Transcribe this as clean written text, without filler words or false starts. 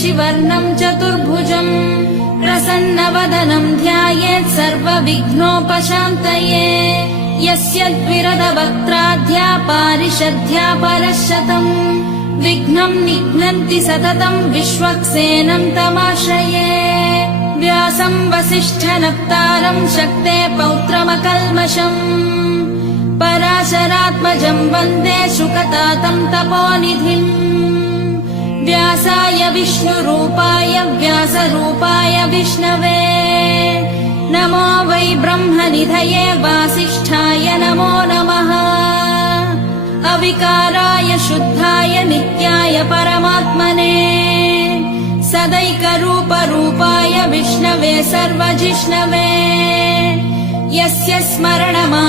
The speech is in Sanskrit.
शशिवर्णं चतुर्भुजम् प्रसन्नवदनं ध्यायेत् सर्वविघ्नोपशान्तये यस्य द्विरदवक्त्राद्या पारिषद्या परशतम् विघ्नं निघ्नन्ति सततं विश्वक्सेनं तमाश्रये व्यासं वसिष्ठनप्तारं शक्ते पौत्रमकल्मषम् पराशरात्मजं वन्दे शुकतातं तपोनिधिम् व्यासाय विष्णुरूपाय व्यासरूपाय विष्णवे नमो वै ब्रह्मनिधये वासिष्ठाय नमो नमः अविकाराय शुद्धाय नित्याय परमात्मने सदैकरूपरूपाय विष्णवे सर्वजिष्णवे यस्य स्मरणमा